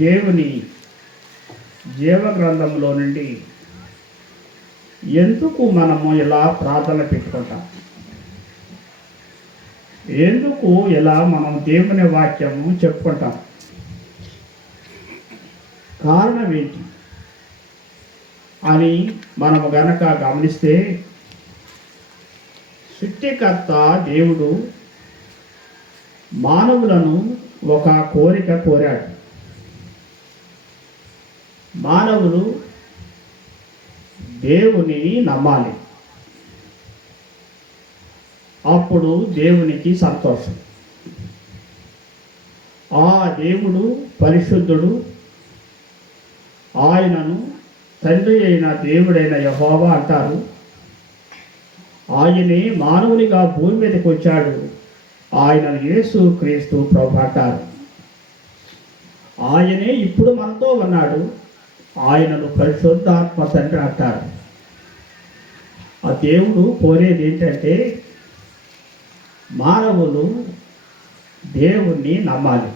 దేవుని జీవ గ్రంథంలో నుండి ఎందుకు మనము ఇలా ప్రార్థన పెట్టుకుంటాం? ఎందుకు ఇలా మనం దేవుని వాక్యము చెప్పుకుంటాం? కారణం ఏంటి అని మనము గనక గమనిస్తే, సృష్టికర్త దేవుడు మానవులను ఒక కోరిక కోరాడు. మానవులు దేవుని నమ్మాలి, అప్పుడు దేవునికి సంతోషం. ఆ దేవుడు పరిశుద్ధుడు. ఆయనను తండ్రి అయిన దేవుడైన యెహోవా అంటారు. ఆయనే మానవునిగా భూమి మీదకి వచ్చాడు. ఆయనను యేసు క్రీస్తు ప్రభు అంటారు. ఆయనే ఇప్పుడు మనతో ఉన్నాడు. ఆయనను పరిశుద్ధాత్మ తండ్రి అంటారు. ఆ దేవుడు కోరేది ఏంటంటే, మానవులు దేవుణ్ణి నమ్మాలి.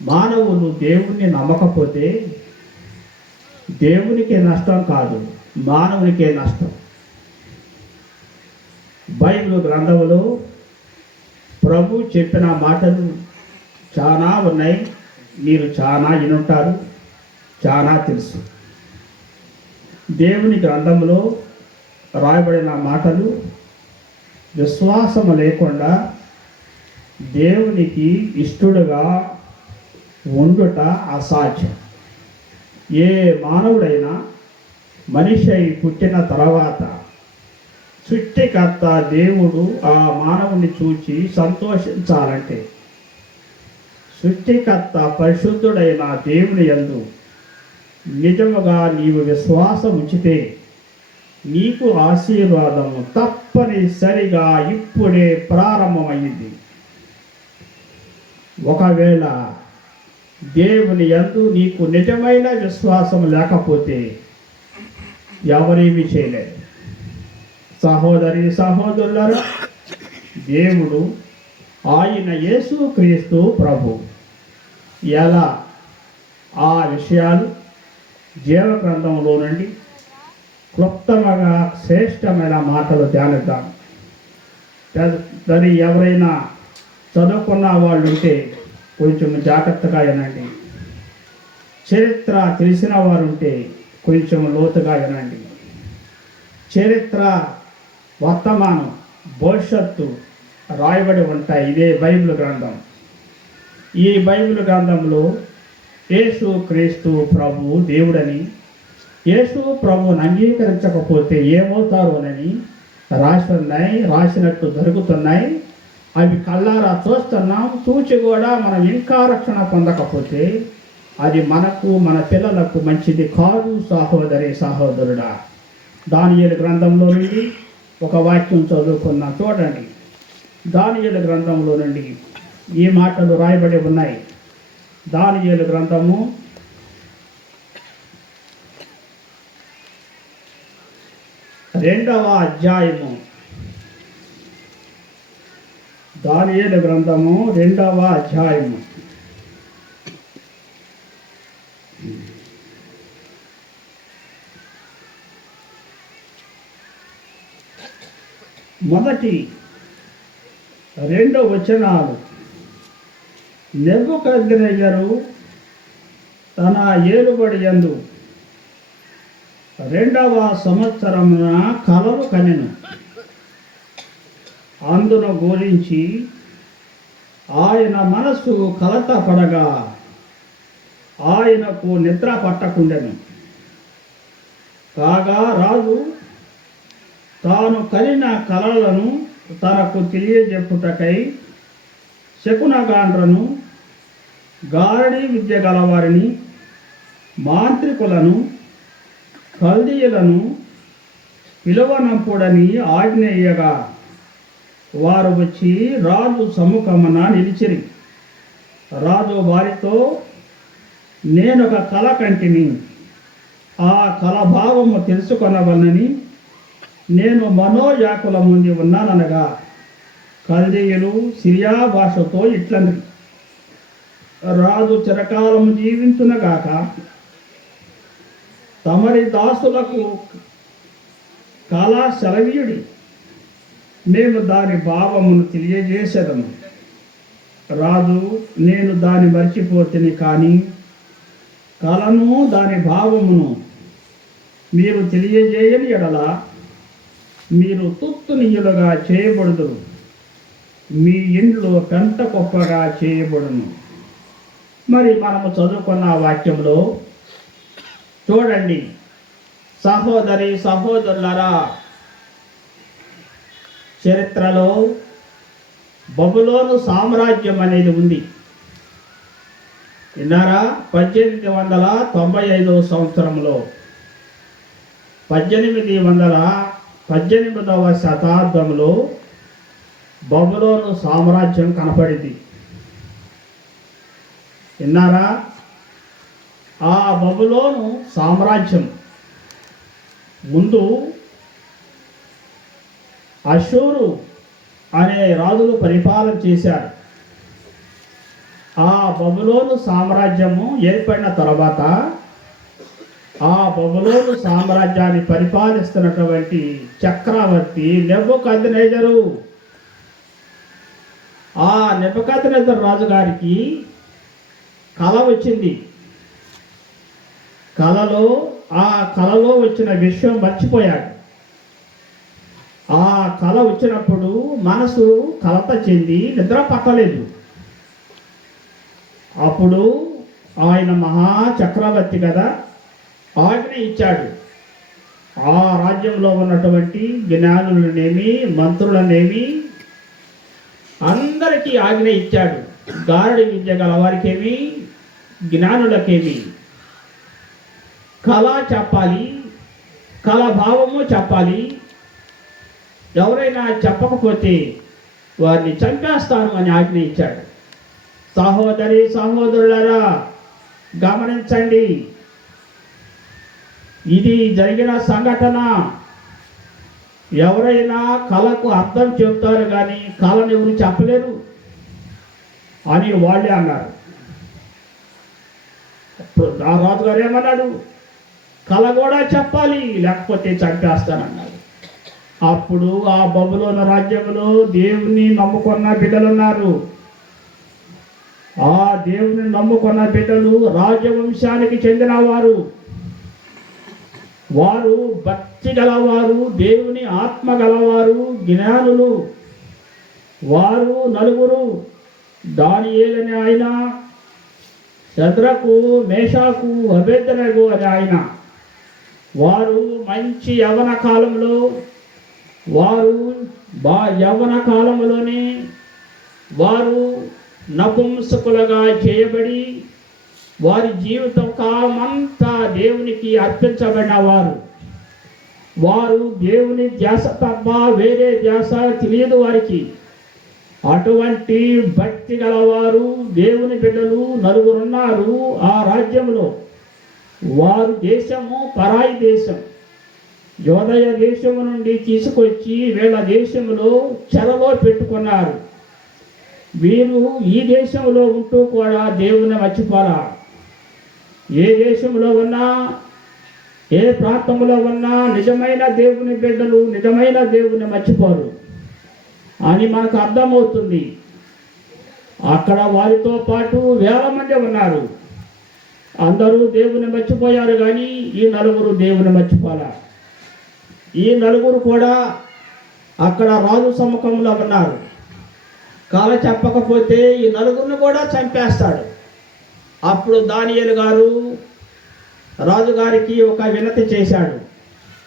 మానవులు దేవుణ్ణి నమ్మకపోతే దేవునికే నష్టం కాదు, మానవునికే నష్టం. బైబిల్ గ్రంథంలో ప్రభు చెప్పిన మాటలు చాలా ఉన్నాయి. మీరు చాలా వినుంటారు, చాలా తెలుసు. దేవుని గ్రంథంలో రాయబడిన మాటలు విశ్వాసము లేకుండా దేవునికి ఇష్టడుగా ఉండుట అసాధ్యం. ఏ మానవుడైనా మనిషి అయి పుట్టిన తర్వాత సృష్టికర్త దేవుడు ఆ మానవుని చూచి సంతోషించాలంటే, సృష్టికర్త పరిశుద్ధుడైన దేవుని యందు నిజముగా నీవు విశ్వాసం ఉంచితే నీకు ఆశీర్వాదము తప్పనిసరిగా ఇప్పుడే ప్రారంభమైంది. ఒకవేళ దేవుని యందు నీకు నిజమైన విశ్వాసం లేకపోతే ఎవరేమీ చేయలేరు. సహోదరి సహోదరులారా, దేవుడు ఆయన యేసు క్రీస్తు ప్రభు ఎలా ఆ విషయాలు జీవ గ్రంథంలో నుండి క్లుప్తంగా శ్రేష్టమైన మాటలు ధ్యానిద్దాం. దాన్ని ఎవరైనా చదువుకున్న వాళ్ళు ఉంటే కొంచెం జాగ్రత్తగా వినండి. చరిత్ర తెలిసిన వారు ఉంటే కొంచెం లోతుగా వినండి. చరిత్ర, వర్తమానం, భవిష్యత్తు రాయబడి ఉంటాయి ఇదే బైబిల్ గ్రంథం. ఈ బైబిల్ గ్రంథంలో యేసు క్రీస్తు ప్రభు దేవుడని, యేసు ప్రభువుని అంగీకరించకపోతే ఏమవుతారోనని రాసినట్టు జరుగుతున్నాయి. అవి కళ్ళారా చూస్తున్నాం. చూచి కూడా మనం ఇంకా రక్షణ పొందకపోతే అది మనకు, మన పిల్లలకు మంచిది కాదు. సహోదరి సహోదరుడా, దానియేలు గ్రంథంలో నుండి ఒక వాక్యం చదువుకున్నాం. చూడండి, దానియేలు గ్రంథంలో నుండి ఈ మాటలు రాయబడి ఉన్నాయి. దానియేలు గ్రంథము 2వ అధ్యాయము. దానియేలు గ్రంథము 2వ అధ్యాయము. మొదటి 2 వచనాలు. నెబుకద్నెజరు తన ఏలుబడి యందు 2వ సంవత్సరమున కలలు కనెను. అందును గురించి ఆయన మనసు కలత పడగా ఆయనకు నిద్ర పట్టకుండెను. కాగా రాజు తాను కనిన కలలను తనకు తెలియజెప్పుటకై శకునగాండ్రను, గారడీ విద్య గలవారిని, మాంత్రికులను, కల్దీయులను పిలువనంపుడని ఆజ్ఞేయగా వారు వచ్చి రాజు సముఖమున నిలిచిరి. రాజు వారితో, నేనొక కల కంటిని, ఆ కల భావము తెలుసుకొనవలనని నేను మనోయాకుల ముందు ఉన్నాననగా, కల్దీయులు సిరియా భాషతో ఇట్లని, రాజు చిరకాలము జీవించునగాక, తమరి దాసులకు కళ సెలవీయుడి, మేము దాని భావమును తెలియజేసేదము. రాజు, నేను దాన్ని మర్చిపోతుంది, కానీ కళను దాని భావమును మీరు తెలియజేయని ఎడల మీరు తుత్తునీయులుగా చేయబడుదురు, మీ ఇండ్లు పెంట కుప్పగా చేయబడును. మరి మనము చదువుకున్న వాక్యంలో చూడండి, సహోదరి సహోదరులరా, చరిత్రలో బబులోను సామ్రాజ్యం అనేది ఉంది. విన్నారా? 1895 సంవత్సరంలో 1818వ శతాబ్దంలో బబులోను సామ్రాజ్యం కనపడింది. విన్నారా? ఆ బబులోను సామ్రాజ్యం ముందు అషూరు అనే రాజులు పరిపాలన చేశారు. ఆ బబులోను సామ్రాజ్యము ఏర్పడిన తర్వాత ఆ బబులోను సామ్రాజ్యాన్ని పరిపాలిస్తున్నటువంటి చక్రవర్తి నెబుకద్నెజరు. ఆ నెబుకద్నెజరు రాజు గారికి కళ వచ్చింది. కళలో వచ్చిన విషయం మర్చిపోయాడు. ఆ కళ వచ్చినప్పుడు మనసు కలత చెంది నిద్ర పట్టలేదు. అప్పుడు ఆయన మహా చక్రవర్తి కదా, ఆజ్ఞ ఇచ్చాడు. ఆ రాజ్యంలో ఉన్నటువంటి జ్ఞానులనేమి మంత్రులనేమి అందరికీ ఆజ్ఞ ఇచ్చాడు. గారడి విద్య గల వారికేమి జ్ఞానులకేమి కళ చెప్పాలి, కళ భావము చెప్పాలి. ఎవరైనా చెప్పకపోతే వారిని చంపేస్తాను అని ఆజ్ఞ ఇచ్చాడు. సహోదరి సహోదరులారా, గమనించండి, ఇది జరిగిన సంఘటన. ఎవరైనా కళకు అర్థం చెప్తారు కానీ కళను ఎవరు చెప్పలేరు అని వాళ్ళే అన్నారు. ఆ రాజుగారు ఏమన్నాడు? కళ కూడా చెప్పాలి, లేకపోతే చంపేస్తానన్నాడు. అప్పుడు ఆ బబులోను రాజ్యంలో దేవుని నమ్ముకున్న బిడ్డలున్నారు. ఆ దేవుని నమ్ముకున్న బిడ్డలు రాజవంశానికి చెందిన వారు. వారు భక్తి గలవారు, దేవుని ఆత్మ గలవారు, జ్ఞానులు. వారు నలుగురు, దానియేలు ఆయన, శద్రకు, మేషాకు, అబేద్నెగో అనే ఆయన. వారు మంచి యవ్వన కాలంలో, యవ్వన కాలంలోనే వారు నపుంసకులుగా చేయబడి వారి జీవితం కాలమంతా దేవునికి అర్పించబడిన వారు దేవుని ధ్యాస తప్ప వేరే ధ్యాస తెలియదు వారికి. అటువంటి భక్తి గలవారు దేవుని బిడ్డలు నలుగురున్నారు ఆ రాజ్యంలో. వారు దేశము పరాయి దేశం, యోదయ దేశము నుండి తీసుకొచ్చి వీళ్ళ దేశంలో చెరలో పెట్టుకున్నారు. వీరు ఈ దేశంలో ఉంటూ కూడా దేవుని మర్చిపోరా. ఏ దేశంలో ఉన్నా, ఏ ప్రాంతంలో ఉన్నా నిజమైన దేవుని బిడ్డలు నిజమైన దేవుని మర్చిపోరు అని మనకు అర్థమవుతుంది. అక్కడ వారితో పాటు వేల మంది ఉన్నారు. అందరూ దేవుని మర్చిపోయారు, కానీ ఈ నలుగురు దేవుని మర్చిపోరా. ఈ నలుగురు కూడా అక్కడ రాజు సముఖంలో ఉన్నారు. కళ చెప్పకపోతే ఈ నలుగురిని కూడా చంపేస్తాడు. అప్పుడు దానియేలు గారు రాజుగారికి ఒక వినతి చేశాడు.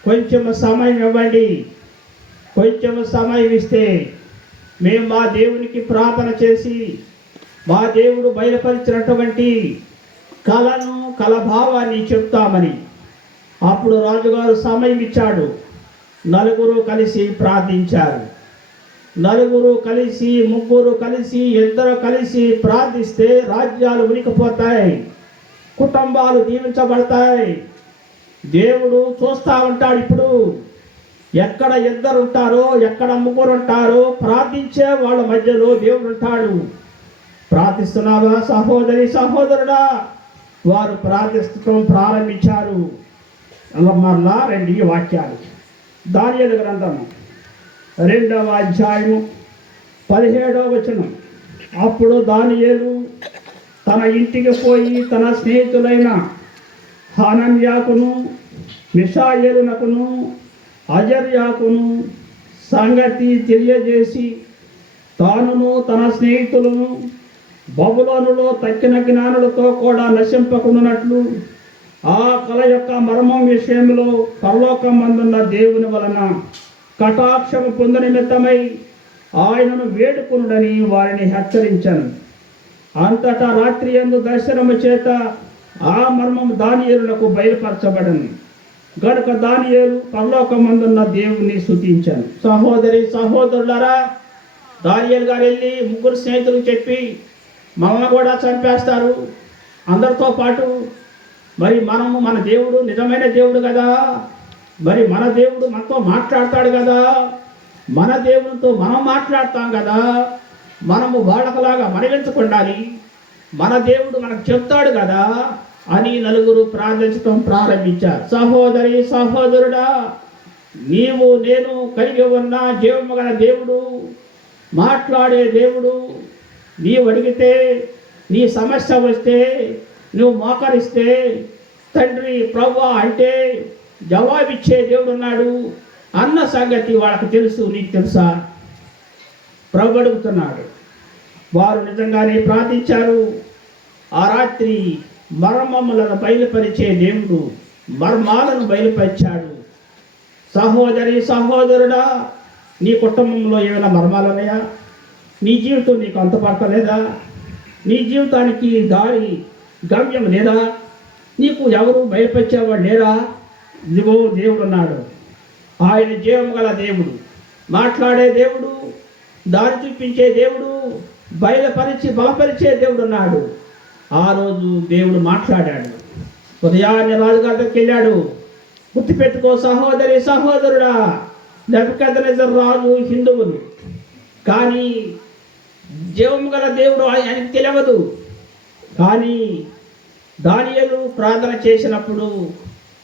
కొంచెం సమయం ఇవ్వండి, కొంచెం సమయం ఇస్తే మేము మా దేవునికి ప్రార్థన చేసి మా దేవుడు బయలుపరిచినటువంటి కళను, కళ భావాన్ని చెప్తామని. అప్పుడు రాజుగారు సమయం ఇచ్చాడు. నలుగురు కలిసి ప్రార్థించారు. నలుగురు కలిసి, ముగ్గురు కలిసి, ఇద్దరు కలిసి ప్రార్థిస్తే రాజ్యాలు ఉనికిపోతాయి, కుటుంబాలు దీవించబడతాయి. దేవుడు చూస్తూ ఉంటాడు. ఇప్పుడు ఎక్కడ ఇద్దరు ఉంటారో, ఎక్కడ ముగ్గురు ఉంటారో ప్రార్థించే వాళ్ళ మధ్యలో దేవుడు ఉంటాడు. ప్రార్థిస్తున్నావా సహోదరి సహోదరుడా? వారు ప్రార్థించడం ప్రారంభించారు. మరలా రెండు వాక్యాలు. దానియేలు గ్రంథము 2వ అధ్యాయము 17వ వచనం. అప్పుడు దానియేలు తన ఇంటికి పోయి తన స్నేహితులైన హనన్యాకును మిషాయేలునకును అజర్యాకును సంగతి తెలియజేసి తానును తన స్నేహితులను బబులోనులో తక్కిన జ్ఞానులతో కూడా నశింపకున్నట్లు ఆ కళ యొక్క మర్మం విషయంలో పరలోకమందున్న దేవుని వలన కటాక్షము పొంద నిమిత్తమై ఆయనను వేడుకొనుడని వారిని హెచ్చరించాను. అంతటా రాత్రి యందు దర్శనము చేత ఆ మర్మము దానియేలునకు బయలుపరచబడింది గనుక దానియేలు పరలోకమందున్న దేవుని స్తుతించాను. సహోదరి సహోదరులారా, దానియేలు గారు వెళ్ళి ముగ్గురు స్నేహితులకు చెప్పి మమ్మల్ని కూడా చంపేస్తారు అందరితో పాటు, మరి మన దేవుడు నిజమైన దేవుడు కదా, మరి మన దేవుడు మనతో మాట్లాడతాడు కదా, మన దేవునితో మనం మాట్లాడతాం కదా, మనము వాళ్ళకలాగా మనవించుకుండాలి, మన దేవుడు మనకు చెప్తాడు కదా అని నలుగురు ప్రార్థించడం ప్రారంభించారు. సహోదరి సహోదరుడా, నీవు నేను కలిగి ఉన్న జీవము గల దేవుడు, మాట్లాడే దేవుడు, నీవు అడిగితే నీ సమస్య వస్తే నువ్వు మోకరిస్తే తండ్రి ప్రభువా అంటే జవాబిచ్చే దేవుడు ఉన్నాడు అన్న సంగతి వాళ్ళకి తెలుసు. నీకు తెలుసా? ప్రభు అడుగుతున్నాడు. వారు నిజంగానే ప్రార్థించారు. ఆ రాత్రి మర్మములను బయలుపరిచే దేవుడు మర్మాలను బయలుపరిచాడు. సహోదరి సహోదరుడా, నీ కుటుంబంలో ఏమైనా మర్మాలు ఉన్నాయా? నీ జీవితం నీకు అంతపడతలేదా? నీ జీవితానికి దారి గమ్యం లేదా? నీకు ఎవరు బయలుపరిచేవాడు లేరా? ఇదిగో దేవుడు ఉన్నాడు. ఆయన జీవం గల దేవుడు, మాట్లాడే దేవుడు, దారి చూపించే దేవుడు, బయలుపరిచి బలపరిచే దేవుడు ఉన్నాడు. ఆ రోజు దేవుడు మాట్లాడాడు. ఉదయాన్నే రాజుగారి దగ్గరికి వెళ్ళాడు. గుర్తుపెట్టుకో సహోదరి సహోదరుడా, నెబుకద్నెజర్ రాజు హిందువులు, కానీ జీవం గల దేవుడు ఆయనకి తెలియదు. కానీ దానియేలు ప్రార్థన చేసినప్పుడు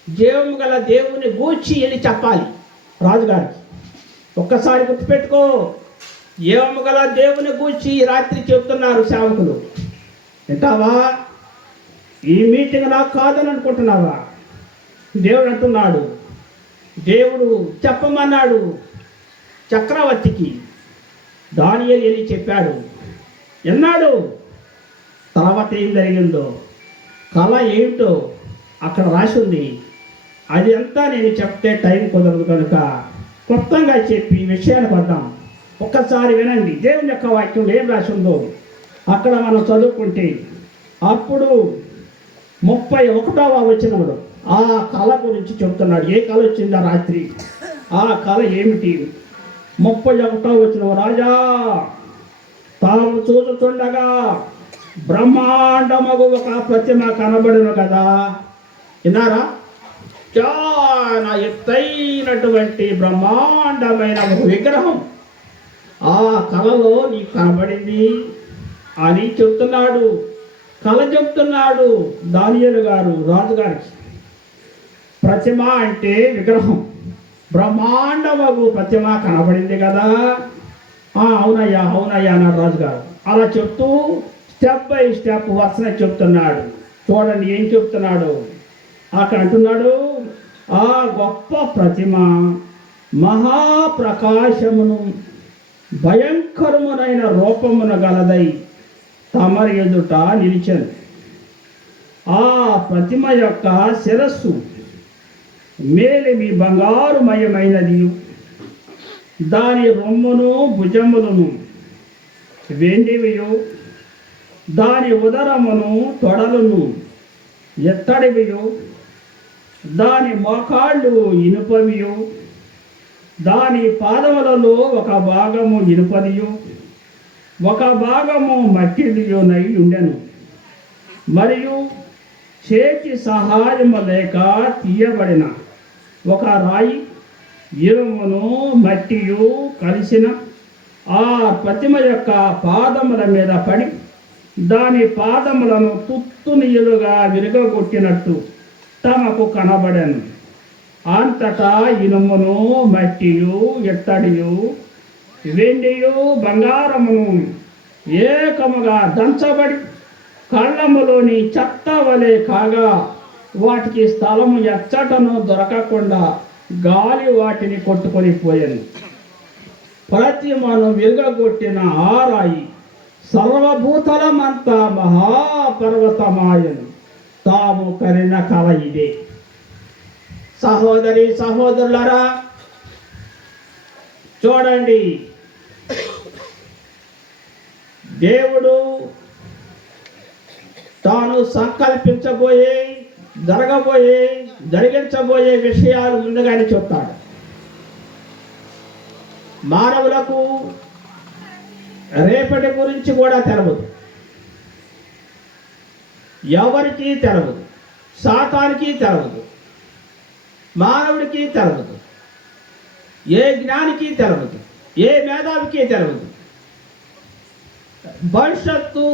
జీవం గల దేవుని గూర్చి వెళ్ళి చెప్పాలి రాజుగారికి. ఒక్కసారి గుర్తుపెట్టుకో, జీవం గల దేవుని గూర్చి రాత్రి చెప్తున్నారు సేవకులు. వింటావా? ఈ మీటింగ్ నాకు కాదని అనుకుంటున్నావా? దేవుడు అంటున్నాడు, దేవుడు చెప్పమన్నాడు చక్రవర్తికి. దానియేలు వెళ్ళి చెప్పాడు, ఎన్నాడు. తర్వాత ఏం జరిగిందో, కళ ఏమిటో అక్కడ రాసి ఉంది. అది అంతా నేను చెప్తే టైం కుదరదు కనుక క్లుప్తంగా చెప్పి విషయానికి వద్దాం. ఒక్కసారి వినండి దేవుని యొక్క వాక్యం ఏం రాసి ఉందో అక్కడ మనం చదువుకుంటే. అప్పుడు 31వ వచనంలో ఆ కళ గురించి చెప్తున్నాడు. ఏ కళ వచ్చిందా రాత్రి, ఆ కళ ఏమిటి? 31వ వచనం, రాజా తాము చూచుతుండగా బ్రహ్మాండమగు ఒక ప్రతిమ కనబడును కదా. విన్నారా? చాలా ఎత్తైనటువంటి బ్రహ్మాండమైన ఒక విగ్రహం ఆ కళలో నీకు కనబడింది అని చెప్తున్నాడు. కళ చెప్తున్నాడు దానియేలు గారు రాజుగారికి. ప్రతిమ అంటే విగ్రహం, బ్రహ్మాండమగు ప్రతిమ కనబడింది కదా. అవునయ్యా అవునయ్యా అన్నాడు రాజుగారు. అలా చెప్తూ స్టెప్ బై స్టెప్ వరుసన చెప్తున్నాడు. చూడండి ఏం చెప్తున్నాడు అక్కడ. అంటున్నాడు, ఆ గొప్ప ప్రతిమ మహాప్రకాశమును భయంకరమునైన రూపమున గలదై తమరి ఎదుట నిలిచెను. ఆ ప్రతిమ యొక్క శిరస్సు మేలిమి బంగారుమయమైనది, దాని రొమ్మును భుజములను వెండివియు, దాని ఉదరమును తొడలను ఎత్తడివియు, దాని మోకాళ్ళు ఇనుపవియు, దాని పాదములలో ఒక భాగము ఇనుపదియు ఒక భాగము మట్టిదియునై ఉండెను. మరియు చేతి సహాయము లేక తీయబడిన ఒక రాయి ఇనుమును మట్టియు కలిసిన ఆ ప్రతిమ యొక్క పాదముల మీద పడి దాని పాదములను తుత్తునియలుగా విరగగొట్టినట్టు తమకు కనబడెను. అంతటా ఇనుమును, మట్టియు, ఇత్తడియు, వెండియు, బంగారమును ఏకముగా దంచబడి కళ్ళములోని చెత్త వలె కాగా, వాటికి స్థలము ఎచ్చటను దొరకకుండా గాలి వాటిని కొట్టుకొని పోయాను. ప్రతిమను విరగొట్టిన ఆరాయి సర్వభూతలమంతా మహాపర్వతమాయను. తాము కరిన కల ఇదే. సహోదరి సహోదరులారా, చూడండి, దేవుడు తాను సంకల్పించబోయే, జరిగించబోయే విషయాలు ముందుగానే చెప్తాడు. మానవులకు రేపటి గురించి కూడా తెలవదు, ఎవరికి తెలవదు, సాతానికి తెలవదు, మానవుడికి తెలవదు, ఏ జ్ఞానికి తెలవదు, ఏ మేధావికి తెలవదు. భవిష్యత్తు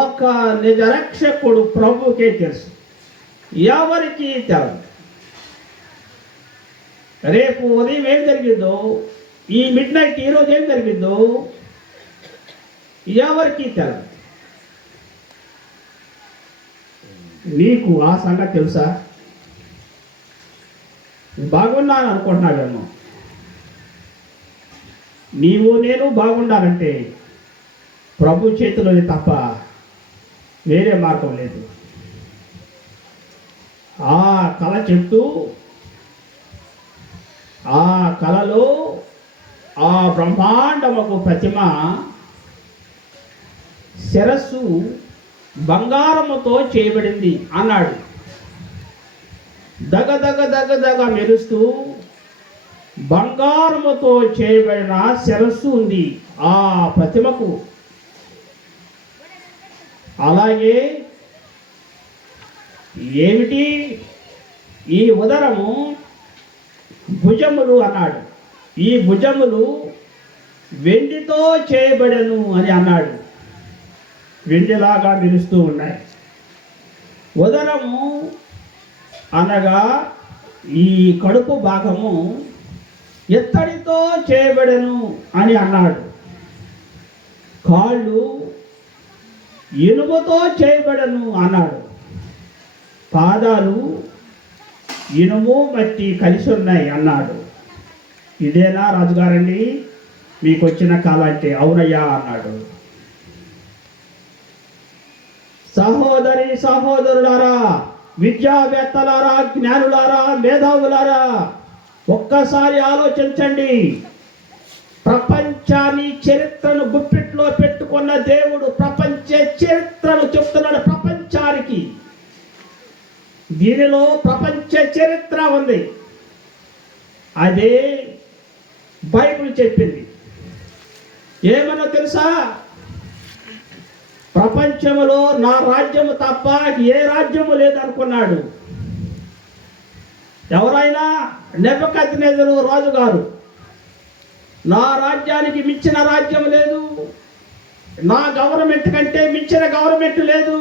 ఒక నిజరక్షకుడు ప్రభువుకే తెలుసు, ఎవరికి తెలవదు. రేపు ఉదయం ఏం జరిగిందో, ఈ మిడ్ నైట్ ఈరోజు ఏం జరిగిందో ఎవరికి తెలవదు. నీకు ఆ సంగతి తెలుసా? బాగున్నాను అనుకుంటున్నావేమో. నీవు నేను బాగుండాలంటే ప్రభు చేతిలోనే తప్ప వేరే మార్గం లేదు. ఆ కళ చెప్తూ, ఆ కళలో ఆ బ్రహ్మాండముకు ప్రతిమ శిరస్సు బంగారముతో చేయబడింది అన్నాడు. దగ మెరుస్తూ బంగారముతో చేయబడిన శిరస్సు ఉంది ఆ ప్రతిమకు. అలాగే ఏమిటి ఈ ఉదరము? భుజములు అన్నాడు. ఈ భుజములు వెండితో చేయబడను అని అన్నాడు. వెండిలాగా మెరుస్తూ ఉన్నాయి. ఉదరము అనగా ఈ కడుపు భాగము ఇత్తడితో చేయబడను అని అన్నాడు. కాళ్ళు ఇనుముతో చేయబడను అన్నాడు. పాదాలు ఇనుము మట్టి కలిసి ఉన్నాయి అన్నాడు. ఇదేనా రాజుగారండి మీకు వచ్చిన కాలం అంటే? అవునయ్యా అన్నాడు. సహోదరి సహోదరులారా, విద్యావేత్తలారా, జ్ఞానులారా, మేధావులారా, ఒక్కసారి ఆలోచించండి. ప్రపంచాన్ని చరిత్రను గుప్పిట్లో పెట్టుకున్న దేవుడు ప్రపంచ చరిత్రను చెప్తున్నాడు ప్రపంచానికి. దీనిలో ప్రపంచ చరిత్ర ఉంది. అదే బైబిల్ చెప్పింది. ఏమన్నా తెలుసా? ప్రపంచంలో నా రాజ్యము తప్ప ఏ రాజ్యము లేదనుకున్నాడు. ఎవరైనా నెబుకద్నెజరు రాజుగారు, నా రాజ్యానికి మించిన రాజ్యం లేదు, నా గవర్నమెంట్ కంటే మించిన గవర్నమెంట్ లేదు,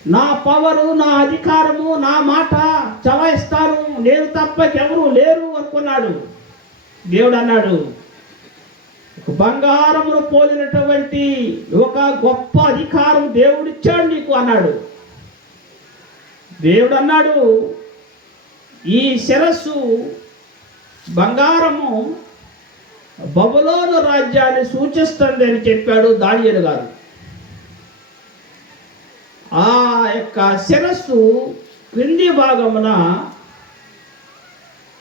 నా పవరు, నా అధికారము, నా మాట చలాయిస్తాను, నేను తప్ప ఎవరు లేరు అనుకున్నాడు. దేవుడు అన్నాడు, బంగారమును పోలినటువంటి ఒక గొప్ప అధికారం దేవుడిచ్చాడు నీకు అన్నాడు. దేవుడు అన్నాడు, ఈ శిరస్సు బంగారము బబులోను రాజ్యాన్ని సూచిస్తుంది అని చెప్పాడు దానియేలు గారు. ఆ యొక్క శిరస్సు క్రింది భాగమున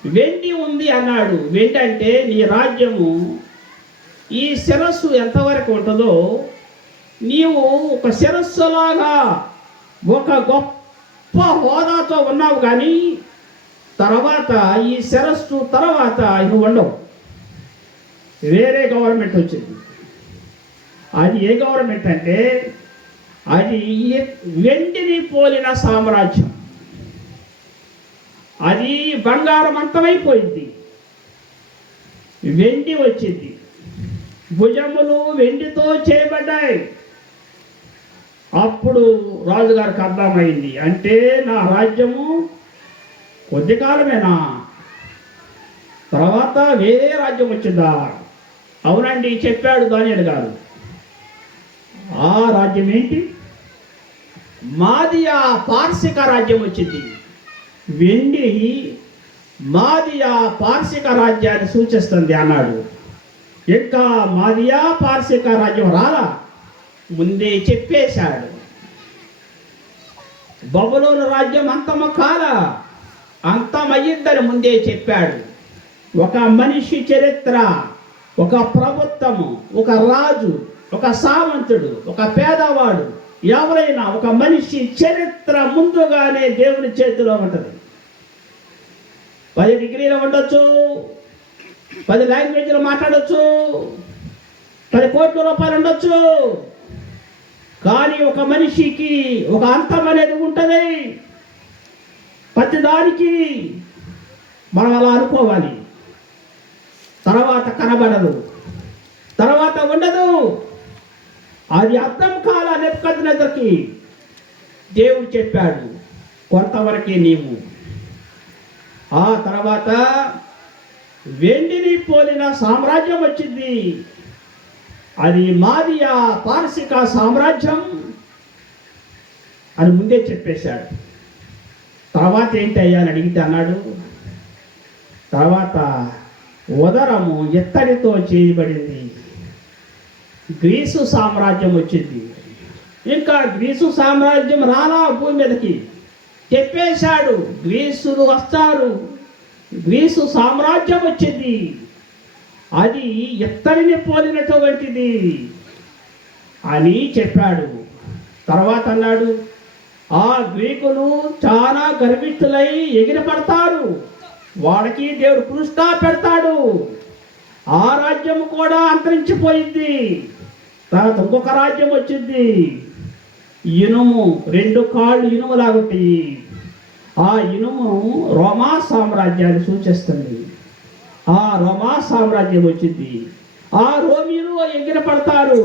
వెండి ఉంది అన్నాడు. వెండి అంటే నీ రాజ్యము. ఈ శిరస్సు ఎంతవరకు ఉంటుందో, నీవు ఒక శిరస్సులాగా ఒక గొప్ప హోదాతో ఉన్నావు, కానీ తర్వాత ఈ శిరస్సు తర్వాత నువ్వు ఉండవు. వేరే గవర్నమెంట్ వచ్చింది. అది ఏ గవర్నమెంట్ అంటే, అది వెండిని పోలిన సామ్రాజ్యం. అది బంగారం అంతమైపోయింది, వెండి వచ్చింది. భుజములు వెండితో చేయబడ్డాయి. అప్పుడు రాజుగారికి అర్థమైంది, అంటే నా రాజ్యము కొద్ది కాలమేనా, తర్వాత వేరే రాజ్యం వచ్చిందా? అవునండి చెప్పాడు దానియేలు గారు. ఆ రాజ్యం ఏంటి? మాదియా పార్శిక రాజ్యం వచ్చింది. వెండి మాదియా పార్శిక రాజ్యాన్ని సూచిస్తుంది అన్నాడు. ఇంకా మాదియా పార్శిక రాజ్యం రాలా, ముందే చెప్పేశాడు. బబులోను రాజ్యం అంతమ కాల, అంతమయ్యిందని ముందే చెప్పాడు. ఒక మనిషి చరిత్ర, ఒక ప్రభుత్వము, ఒక రాజు, ఒక సామంతుడు, ఒక పేదవాడు, ఎవరైనా ఒక మనిషి చరిత్ర ముందుగానే దేవుని చేతిలో ఉంటుంది. 10 డిగ్రీలు ఉండొచ్చు, 10 లాంగ్వేజ్లు మాట్లాడచ్చు, 10 కోట్ల రూపాయలు ఉండొచ్చు, కానీ ఒక మనిషికి ఒక అంతం అనేది ఉంటుంది. ప్రతిదానికి మనం అలా అనుకోవాలి. తర్వాత కనబడదు, తర్వాత ఉండదు. అది అర్థం కాల నెబుకద్నెజరుకి దేవుడు చెప్పాడు, కొంతవరకే నీవు. ఆ తర్వాత వెండిని పోలిన సామ్రాజ్యం వచ్చింది. అది మాదియా పార్శిక సామ్రాజ్యం అని ముందే చెప్పేశాడు. తర్వాత ఏంటి అయ్యా అని అడిగితే అన్నాడు, తర్వాత ఉదరము ఎత్తడితో చేయబడింది, గ్రీసు సామ్రాజ్యం వచ్చింది. ఇంకా గ్రీసు సామ్రాజ్యం రాలా భూమి మీదకి, చెప్పేశాడు గ్రీసులు వస్తారు, గ్రీసు సామ్రాజ్యం వచ్చింది, అది ఎత్తడిని పోలినటువంటిది అని చెప్పాడు. తర్వాత అన్నాడు, ఆ గ్రీకులు చాలా గర్విష్ఠులై ఎగిరిపడతారు, వాడికి దేవుడు పురుస్తా పెడతాడు, ఆ రాజ్యం కూడా అంతరించిపోయింది. తర్వాత ఇంకొక రాజ్యం వచ్చింది, ఇనుము, 2 కాళ్ళు ఇనుము లాగుతాయి. ఆ ఇనుము రోమా సామ్రాజ్యాన్ని సూచిస్తుంది. ఆ రోమా సామ్రాజ్యం వచ్చింది, ఆ రోమీలు ఎగిరిపడతారు,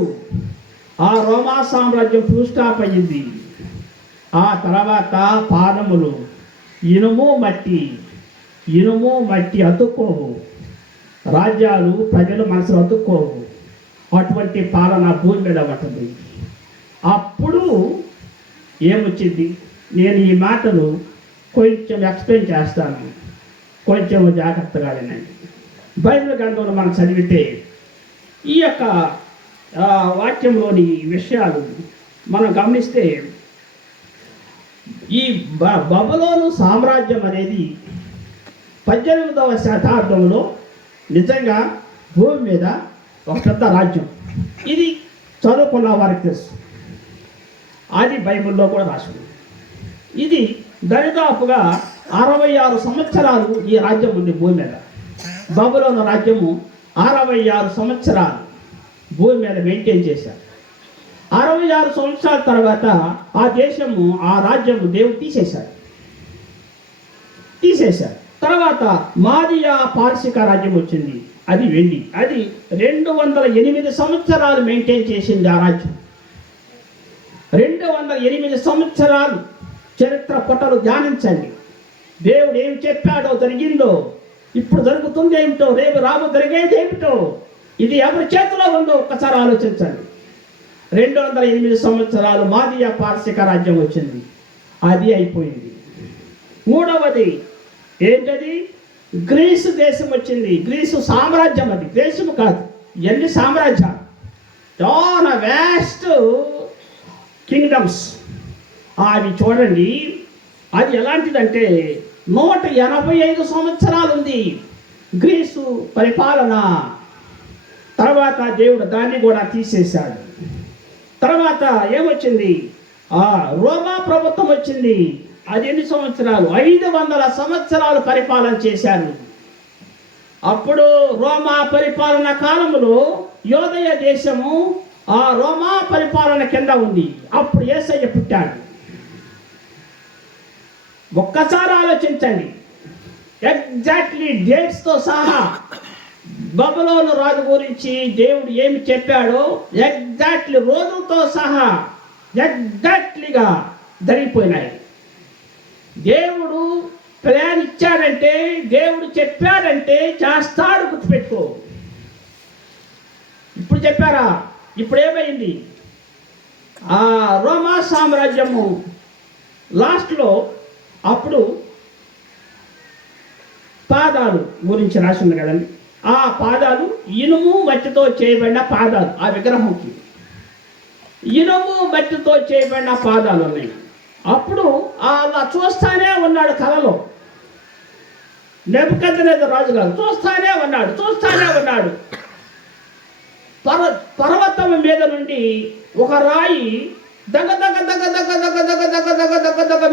ఆ రోమా సామ్రాజ్యం ఫుల్ స్టాప్ అయ్యింది. ఆ తర్వాత పాదములు, ఇనుము మట్టి, ఇనుము మట్టి అతుక్కోవు, రాజ్యాలు ప్రజలు మనసులు అతుక్కోవు, అటువంటి పాలన భూమి మీద ఉంటుంది. అప్పుడు ఏమొచ్చింది? నేను ఈ మాటలు కొంచెం ఎక్స్ప్లెయిన్ చేస్తాను, కొంచెం జాగ్రత్తగా వినండి. బైబిల్ గ్రంథంలో మనం చదివితే ఈ యొక్క వాక్యంలోని విషయాలు మనం గమనిస్తే, ఈ బబులోను సామ్రాజ్యం అనేది 18వ శతాబ్దంలో నిజంగా భూమి మీద ఒక పెద్ద రాజ్యం. ఇది చదువుకున్న వారికి తెలుసు, అది బైబిల్లో కూడా రాసింది. ఇది దరిదాపుగా 66 సంవత్సరాలు ఈ రాజ్యం ఉంది భూమి మీద. బబులోను రాజ్యము 66 సంవత్సరాలు భూమి మీద మెయింటైన్ చేశారు. 66 సంవత్సరాల తర్వాత ఆ దేశము, ఆ రాజ్యము దేవుడు తీసేశారు. తర్వాత మాదియా పార్శిక రాజ్యం వచ్చింది, అది వెండి. అది 208 సంవత్సరాలు మెయింటైన్ చేసింది ఆ రాజ్యం. 208 సంవత్సరాలు చరిత్ర పుటలు ధ్యానించండి. దేవుడు ఏం చెప్పాడో జరిగిందో, ఇప్పుడు జరుగుతుంది ఏమిటో, రేపు రాబో జరిగేది ఏమిటో, ఇది ఎవరి చేతిలో ఉందో ఒక్కసారి ఆలోచించండి. 208 సంవత్సరాలు మాదియా పార్శిక రాజ్యం వచ్చింది, అది అయిపోయింది. మూడవది ఏంటది? గ్రీసు దేశం వచ్చింది. గ్రీసు సామ్రాజ్యం, అది దేశము కాదు, ఎన్ని సామ్రాజ్యాలు, చాలా వ్యాస్ట్ కింగ్డమ్స్. అవి చూడండి, అది ఎలాంటిదంటే 185 సంవత్సరాలు ఉంది గ్రీసు పరిపాలన. తర్వాత దేవుడు దాన్ని కూడా తీసేశాడు. తర్వాత ఏమొచ్చింది? రోమా ప్రభుత్వం వచ్చింది. అది ఎన్ని సంవత్సరాలు? 500 సంవత్సరాలు పరిపాలన చేశారు. అప్పుడు రోమా పరిపాలన కాలంలో యోదయ దేశము ఆ రోమా పరిపాలన కింద ఉంది. అప్పుడు యేసయ్య పుట్టాడు. ఒక్కసారి ఆలోచించండి, ఎగ్జాక్ట్లీ డేట్స్తో సహా బబులోను రాజు గురించి దేవుడు ఏమి చెప్పాడో ఎగ్జాక్ట్లీ రోజులతో సహా ఎగ్జాక్ట్లీగా జరిగిపోయినాయి. దేవుడు ప్లాన్ ఇచ్చాడంటే, దేవుడు చెప్పాడంటే చేస్తాడు, గుర్తుపెట్టుకో. ఇప్పుడు చెప్పారా? ఇప్పుడు ఏమైంది? ఆ రోమా సామ్రాజ్యము లాస్ట్లో అప్పుడు పాదాలు గురించి రాసి ఉంది కదండి. ఆ పాదాలు ఇనుము మట్టితో చేయబడిన పాదాలు, ఆ విగ్రహంకి ఇనుము మట్టితో చేయబడిన పాదాలు ఉన్నాయి. అప్పుడు అలా చూస్తానే ఉన్నాడు కలలో. నెబుకద్నెజరు రాజు గారు చూస్తానే ఉన్నాడు. పర్వతం మీద నుండి ఒక రాయి దగ్గ దగ్గ దగ్గ దగ్గ దగ్గ దగ్గ దగ్గ దగ్గ దగ్గ దగ్గ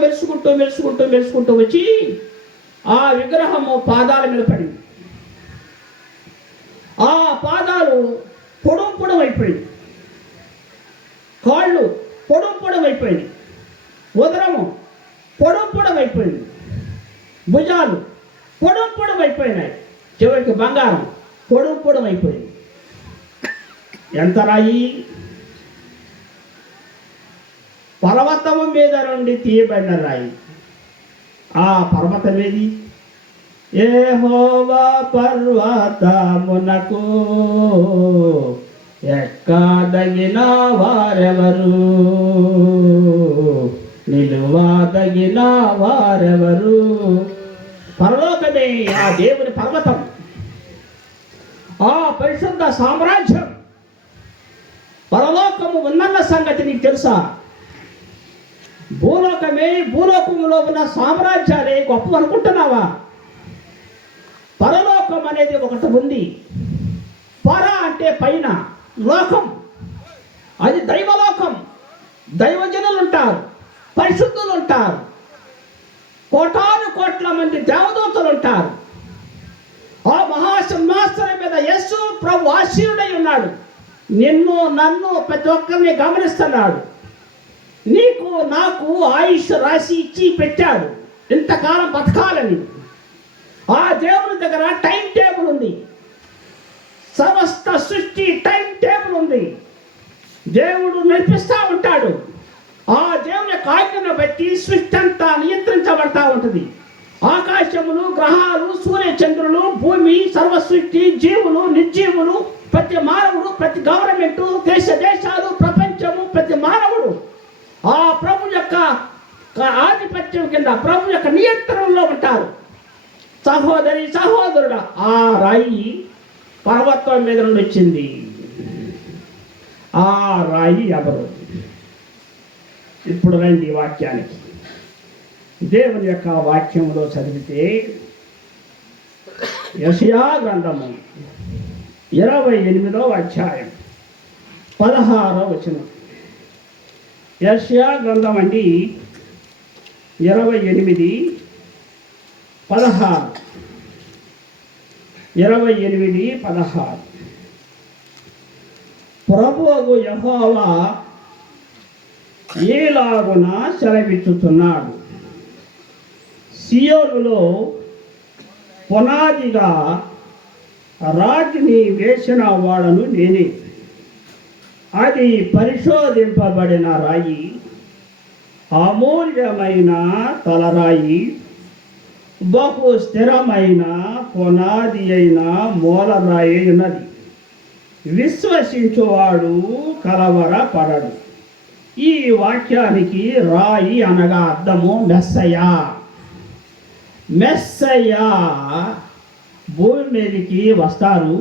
మెరుసుకుంటూ వచ్చి ఆ విగ్రహము పాదాల మీద పడింది. ఆ పాదాలు పొడవు అయిపోయింది, కాళ్ళు పొడవు అయిపోయింది, ఉదరము పొడవు అయిపోయింది, భుజాలు పొడవు అయిపోయినాయి, చివరికి బంగారం పొడవు అయిపోయింది. ఎంత రాయి? పర్వతము మీద నుండి తీయబడిన రాయి. ఆ పర్వతం ఏది? యెహోవా పర్వతమునకు ఎక్కదగిన వారెవరు, నిలువదగిన వారెవరు? పరలోకమే ఆ దేవుని పర్వతం, ఆ పరిశుద్ధ సామ్రాజ్యం. పరలోకము ఉన్నన్న సంగతి నీకు తెలుసా? భూలోకములో ఉన్న సామ్రాజ్యాలే గొప్ప అనుకుంటున్నావా? పరలోకం అనేది ఒకటి ఉంది. పర అంటే పైన, లోకం అది దైవలోకం. దైవజనులు ఉంటారు, పరిశుద్ధులు ఉంటారు, కోట్ల మంది దేవదూతలు ఉంటారు. ఆ మహాసింహాసనం మీద యేసు ప్రభు ఆశీనుడై ఉన్నాడు. నిన్ను నన్ను ప్రతి ఒక్కరిని గమనిస్తున్నాడు. నీకు నాకు ఆయుష్ రాసి ఇచ్చి పెట్టాడు, ఇంతకాలం బతకాలని. ఆ దేవుని దగ్గర టైం టేబుల్ ఉంది, సమస్త సృష్టి టైం టేబుల్ ఉంది. దేవుడు నడిపిస్తూ ఉంటాడు. ఆ దేవుని యొక్క ఆజ్ఞను బట్టి సృష్టి అంతా నియంత్రించబడతా ఉంటుంది. ఆకాశములు, గ్రహాలు, సూర్య చంద్రులు, భూమి, సర్వ సృష్టి, జీవులు, నిర్జీవులు, ప్రతి మానవుడు, ప్రతి గవర్నమెంటు, దేశాలు, ప్రపంచము, ప్రతి మానవుడు ఆ ప్రభు యొక్క ఆధిపత్యం కింద, ప్రభు యొక్క నియంత్రణలో ఉంటారు. సహోదరుడా, ఆ రాయి పర్వతం మీద నుండి వచ్చింది. ఆ రాయి ఎవరు? ఇప్పుడు రండి వాక్యానికి. దేవుని యొక్క వాక్యంలో చదివితే యెషయా గ్రంథము 28వ అధ్యాయం 16వ వచనం. యెషయా గ్రంథం అండి 28:16. ప్రభువు యెహోవా ఈలాగున సెలవిచ్చుతున్నాడు, సియోనులో పునాదిగా రాతిని వేసిన వాడను నేనే. అది పరిశోధింపబడిన రాయి, అమూల్యమైన తలరాయి, బహు స్థిరమైన పునాది అయిన మూలరాయి ఉన్నది. విశ్వసించువాడు కలవరపడడు. ఈ వాక్యానికి రాయి అనగా అర్థము మెస్సయ్యా భూమి మీదకి వస్తారు.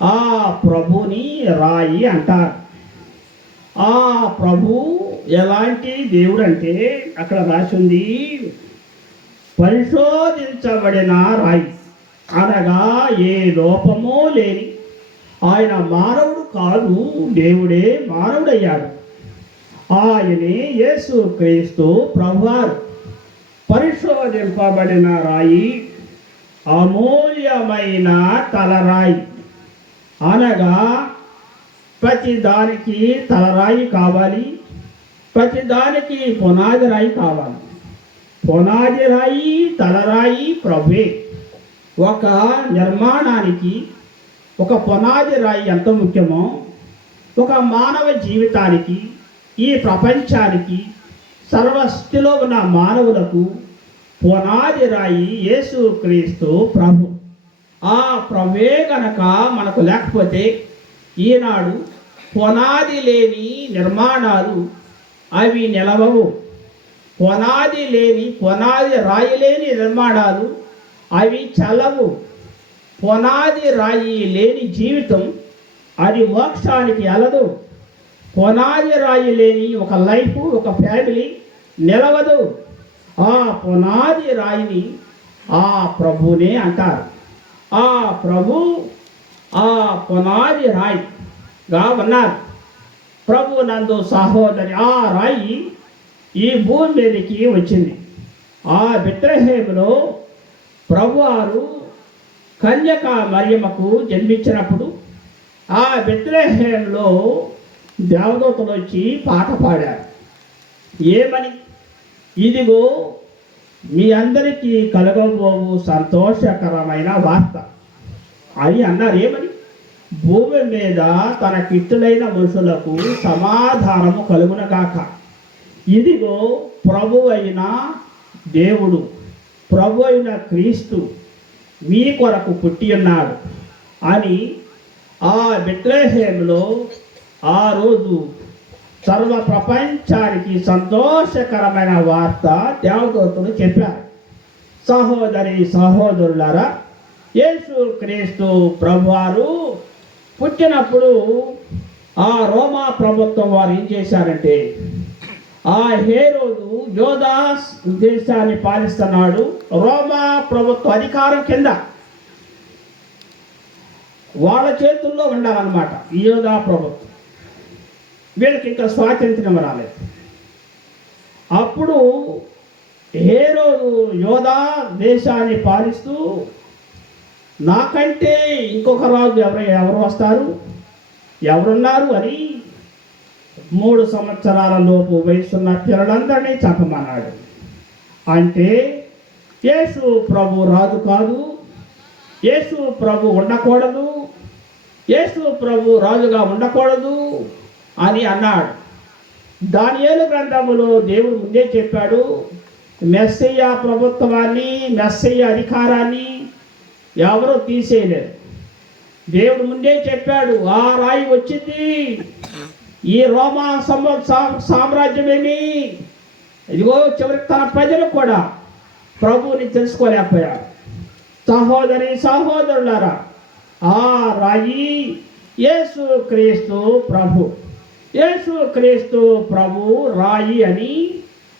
ఆ ప్రభుని రాయి అంటారు. ఆ ప్రభు ఎలాంటి దేవుడు అంటే అక్కడ రాసింది పరిశోధించబడిన రాయి, అనగా ఏ లోపమో లేని ఆయన మానవుడు కాదు, దేవుడే మానవుడయ్యాడు. ఆయనే యేసు క్రీస్తు ప్రభువారు. పరిశోధింపబడిన రాయి, అమూల్యమైన తలరాయి, అనగా ప్రతి దానికి తలరాయి కావాలి, ప్రతి దానికి పునాది రాయి కావాలి. పునాది రాయి, తలరాయి ప్రభువే. ఒక నిర్మాణానికి ఒక పునాది రాయి ఎంత ముఖ్యమో, ఒక మానవ జీవితానికి ఈ ప్రపంచానికి సర్వస్థితిలో ఉన్న మానవులకు పునాది రాయి యేసుక్రీస్తు ప్రభు. ఆ ప్రభువే గనక మనకు లేకపోతే ఈనాడు పునాది లేని నిర్మాణాలు అవి నిలవవు. పునాది రాయి లేని నిర్మాణాలు అవి చల్లవు. పునాది రాయి లేని జీవితం అది మోక్షానికి వెళ్ళదు. పునాది రాయి లేని ఒక లైఫ్, ఒక ఫ్యామిలీ నిలవదు. ఆ పునాది రాయిని ఆ ప్రభునే అంటారు. ఆ ప్రభు ఆ పునాది రాయిగా ఉన్నారు. ప్రభు నందు సహోదరి ఆ రాయి ఈ భూమి మీదకి వచ్చింది. ఆ బెత్లెహేములో ప్రభువారు కన్యక మరియమ్మకు జన్మించినప్పుడు ఆ బెత్లెహేములో దేవదూతలు వచ్చి పాట పాడారు. ఏమని? ఇదిగో మీ అందరికీ కలగబోవు సంతోషకరమైన వార్త అని అన్నారు. ఏమని? భూమి మీద తన కిట్టులైన మనుషులకు సమాధానము కలుగునగాక. ఇదిగో ప్రభు అయిన దేవుడు, ప్రభు అయిన క్రీస్తు మీ కొరకు పుట్టి ఉన్నాడు అని ఆ బెత్లెహేములో ఆ రోజు సర్వ ప్రపంచానికి సంతోషకరమైన వార్త దేవదూతలు చెప్పారు. సహోదరి సహోదరులారా, యేసుక్రీస్తు ప్రభువారు పుట్టినప్పుడు ఆ రోమా ప్రభుత్వం వారు ఏం చేశారంటే, ఆ హేరోదు యోధా దేశాన్ని పాలిస్తున్నాడు. రోమా ప్రభుత్వ అధికారం కింద వాళ్ళ చేతుల్లో ఉండాలన్నమాట ఈ యోధా ప్రభుత్వం. వీళ్ళకి ఇంకా స్వాతంత్ర్యం రాలేదు. అప్పుడు హేరోదు యోధా దేశాన్ని పాలిస్తూ నాకంటే ఇంకొక రాజు ఎవరు వస్తారు, ఎవరున్నారు అని 3 సంవత్సరాల లోపు వయసున్న పిల్లలందరినీ చంపమన్నాడు. అంటే యేసు ప్రభు రాజు కాదు, యేసు ప్రభు ఉండకూడదు, యేసు ప్రభు రాజుగా ఉండకూడదు అని అన్నాడు. దానియేలు గ్రంథములో దేవుడు ముందే చెప్పాడు, మెస్సయ్య ప్రభుత్వాన్ని, మెస్సయ్య అధికారాన్ని ఎవరూ తీసేయలేరు. దేవుడు ముందే చెప్పాడు, ఆ రాయి వచ్చింది, ఈ రోమా సామ్రాజ్యమేమి. ఇదిగో చివరికి తన ప్రజలు కూడా ప్రభువుని తెలుసుకోలేకపోయారు. సహోదరి సహోదరులారా, ఆ రాయి యేసుక్రీస్తు ప్రభు. యేసుక్రీస్తు ప్రభు రాయి అని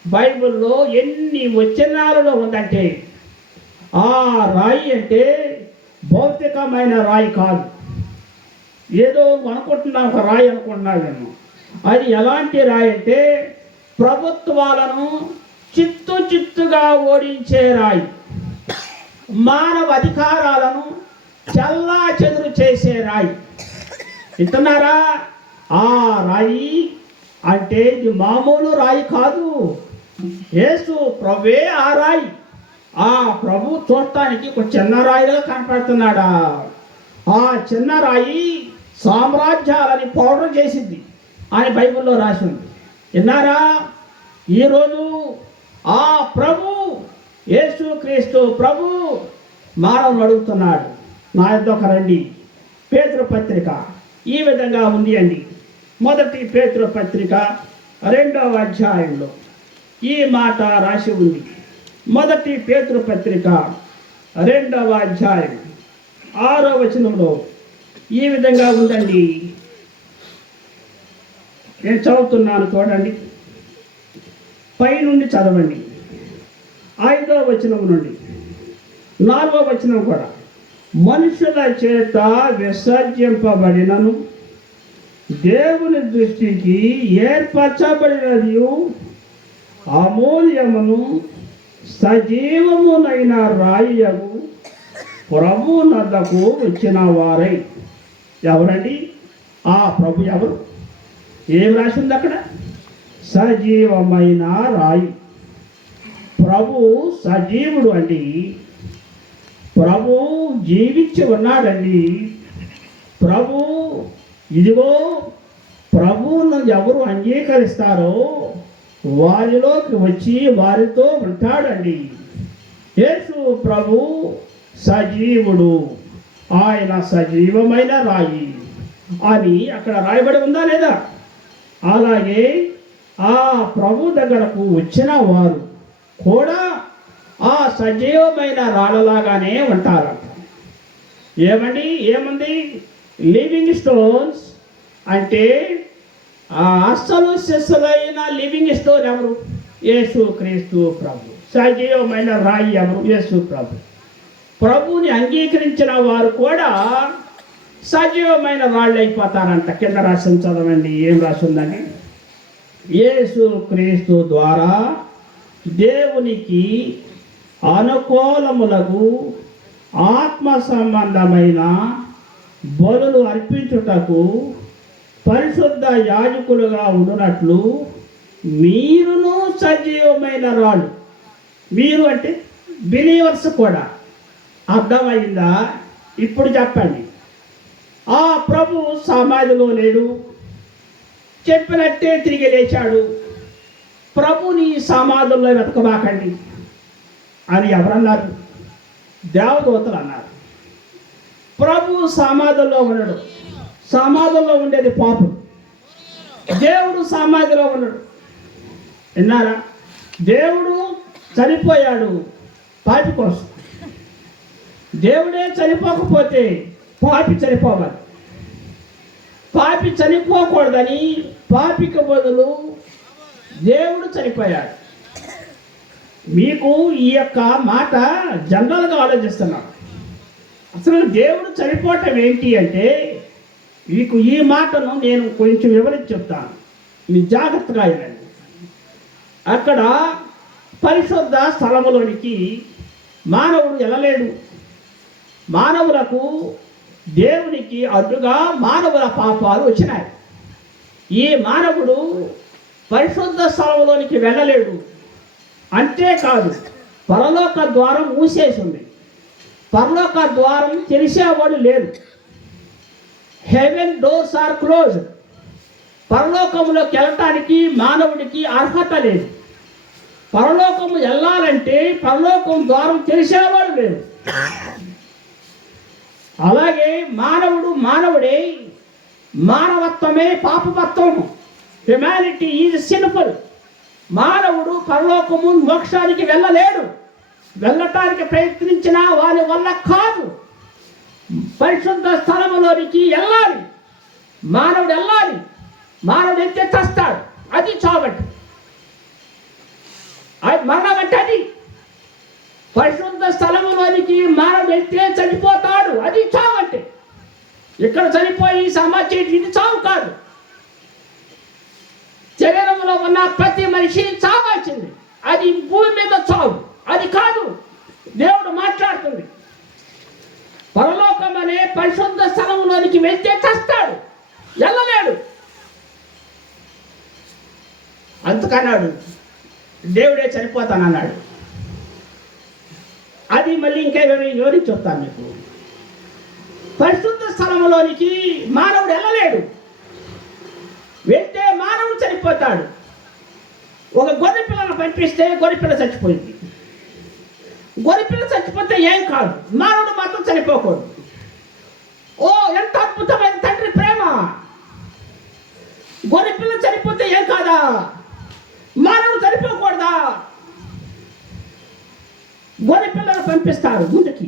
బైబిల్లో ఎన్ని వచనాలలో ఉందంటే, ఆ రాయి అంటే భౌతికమైన రాయి కాదు. ఏదో అనుకుంటున్నాం ఒక రాయి అనుకుంటున్నామేమో. అది ఎలాంటి రాయి అంటే ప్రభుత్వాలను చిత్తుగా ఓడించే రాయి, మానవ అధికారాలను చల్లా చెదురు చేసే రాయి. వింటున్నారా? ఆ రాయి అంటే ఇది మామూలు రాయి కాదు. యేసు ప్రభువే ఆ రాయి. ఆ ప్రభు చూడటానికి ఒక చిన్న రాయిగా కనపడుతున్నాడా? ఆ చిన్న రాయి సామ్రాజ్యాలని పౌడర్ చేసింది అని బైబిల్లో రాసి ఉంది. విన్నారా? ఈరోజు ఆ ప్రభు యేసుక్రీస్తు ప్రభు మానవులు అడుగుతున్నాడు, నా యొద్దకు రండి. పేతురు పత్రిక ఈ విధంగా ఉంది అండి. మొదటి పేతురు పత్రిక 2వ అధ్యాయంలో ఈ మాట రాసి ఉంది. మొదటి పేతురు పత్రిక 2వ అధ్యాయం 6వ వచనంలో ఈ విధంగా ఉందండి. నేను చదువుతున్నాను, చూడండి. పైనుండి చదవండి. 5వ వచనం నుండి 4వ వచనం కూడా. మనుషుల చేత విసర్జింపబడినను దేవుని దృష్టికి ఏర్పరచబడినది అమూల్యమును సజీవమునైన రాయియగు ప్రభు నద్దకు వచ్చిన వారై. ఎవరండి ఆ ప్రభు? ఎవరు? ఏం రాసింది అక్కడ? సజీవమైన రాయి. ప్రభు సజీవుడు అండి. ప్రభు జీవించి ఉన్నాడండి. ప్రభు ఇదిగో ప్రభువును ఎవరు అంగీకరిస్తారో వారిలోకి వచ్చి వారితో ఉంటాడండి. యేసు ప్రభు సజీవుడు, ఆయన సజీవమైన రాయి అని అక్కడ రాయబడి ఉందా లేదా? అలాగే ఆ ప్రభు దగ్గరకు వచ్చిన వారు కూడా ఆ సజీవమైన రాళ్ళలాగానే ఉంటారంట. ఏముంది లివింగ్ స్టోన్స్ అంటే ఆ అస్సలు శిస్సులైన లివింగ్ స్టోన్ ఎవరు? యేసు క్రీస్తు ప్రభు. సజీవమైన రాయి ఎవరు? యేసు ప్రభు. ప్రభుని అంగీకరించిన వారు కూడా సజీవమైన రాళ్ళు అయిపోతారంట. కింద రాసిన చదవండి, ఏం రాసిందని. యేసు క్రీస్తు ద్వారా దేవునికి అనుకూలములకు ఆత్మ సంబంధమైన బలులు అర్పించుటకు పరిశుద్ధ యాజకులుగా ఉండునట్లు మీరును సజీవమైన రాళ్ళు. మీరు అంటే బిలీవర్స్ కూడా. అర్థమైందా? ఇప్పుడు చెప్పండి. ఆ ప్రభు సమాధిలో లేడు, చెప్పినట్టే తిరిగి లేచాడు. ప్రభుని సమాధుల్లో వెతకబాకండి అని ఎవరన్నారు? దేవదూతలు అన్నారు. ప్రభు సమాధుల్లో ఉండడు. సమాధుల్లో ఉండేది పాపం. దేవుడు సమాధిలో ఉండడు. విన్నారా? దేవుడు చనిపోయాడు పాపి కోసం. దేవుడే చనిపోకపోతే పాపి చనిపోవాలి. పాపి చనిపోకూడదని పాపికి బదులు దేవుడు చనిపోయాడు. మీకు ఈ యొక్క మాట జనరల్గా ఆలోచిస్తున్నాను. అసలు దేవుడు చనిపోవటం ఏంటి అంటే, మీకు ఈ మాటను నేను కొంచెం వివరించి చెప్తాను, మీరు జాగ్రత్తగా వినండి. అక్కడ పరిశుద్ధ స్థలములోనికి మానవుడు వెళ్ళలేడు. మానవులకు దేవునికి అడ్డుగా మానవుల పాపాలు వచ్చినాయి. ఈ మానవుడు పరిశుద్ధ స్థలంలోనికి వెళ్ళలేడు. అంతేకాదు, పరలోక ద్వారం మూసేసి ఉంది. పరలోక ద్వారం తెలిసేవాడు లేరు. Heaven doors are close. పరలోకములోకి వెళ్ళటానికి మానవుడికి అర్హత లేదు. పరలోకము వెళ్ళాలంటే పరలోకం ద్వారం తెలిసేవాడు లేరు. అలాగే మానవుడే, మానవత్వమే పాపవత్వము. Humanity is sinful. మానవుడు పరలోకము మోక్షానికి వెళ్ళలేడు. వెళ్ళటానికి ప్రయత్నించినా వారి వల్ల కాదు. పరిశుద్ధ స్థలములోనికి వెళ్ళాలి. మానవుడు వెళ్ళాలి. మానవుడు వెళ్తే చస్తాడు. అది చావట్టు. మరణం అంటే అది. పరిశుద్ధ స్థలములోనికి మానవుడు వెళ్తే చనిపోతాడు. అది చావు అంటే. ఇక్కడ చనిపోయి సమాజం ఇది చావు కాదు. శరీరంలో ఉన్న ప్రతి మనిషి చావాల్సింది. అది భూమి మీద చావు. అది కాదు దేవుడు మాట్లాడుతుంది. పరలోకం అనే పరిశుద్ధ స్థలంలోనికి వెళ్తే చస్తాడు, వెళ్ళలేడు. అందుకన్నాడు దేవుడే చనిపోతానన్నాడు. అది మళ్ళీ ఇంకా వివరించి చెప్తాను మీకు. పరిశుద్ధ స్థలంలోనికి మానవుడు వెళ్ళలేడు. వెళ్తే మానవుడు చనిపోతాడు. ఒక గొర్రె పిల్లను పంపిస్తే గొర్రె పిల్ల చచ్చిపోయింది. గొర్రె పిల్ల చచ్చిపోతే ఏం కాదు, మానవుడు మాత్రం చనిపోకూడదు. ఓ, ఎంత అద్భుతమైన తండ్రి ప్రేమ! గొర్రె పిల్ల చనిపోతే ఏం కాదా, మానవుడు చనిపోకూడదా? గొర్రె పిల్లలు పంపిస్తారు ముందుకి.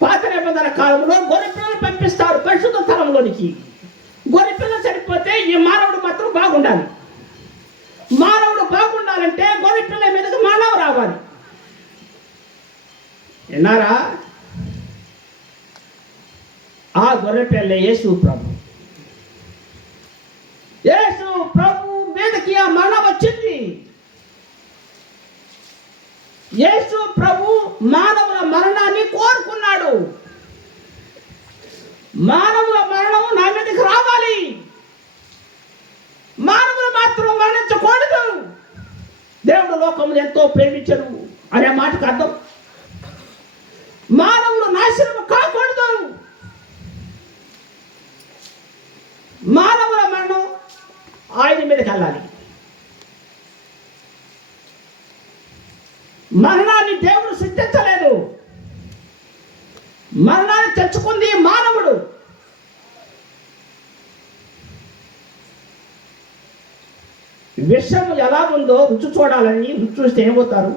పాత నిబంధన కాలంలో గొర్రె పిల్లలు పంపిస్తారు పరిశుద్ధ స్థలంలోనికి. గొర్రె పిల్ల చనిపోతే ఈ మానవుడు మాత్రం బాగుండాలి. మానవుడు బాగుండాలంటే గొర్రె పిల్ల మీదకి మానవ రావాలి. విన్నారా? ఆ గొర్రె పిల్ల యేసు ప్రభు. యేసు ప్రభు మీదకి ఆ మరణం వచ్చింది. యేసు ప్రభు మానవుల మరణాన్ని కోరుకున్నాడు. మానవుల మరణం నా మీదకి రావాలి, మానవులు మాత్రం మరణించకూడదు. దేవుడు లోకమును ఎంతో ప్రేమించడు అనే మాటకు అర్థం మానవులు నాశనము కాకూడదు. మానవుల ఆయన మీదకి వెళ్ళాలి. మరణాన్ని దేవుడు సృష్టించలేదు, మరణాన్ని తెచ్చుకుంది మానవుడు. విషం ఎలా ఉందో రుచి చూడాలని రుచి చూస్తే ఏమవుతారు?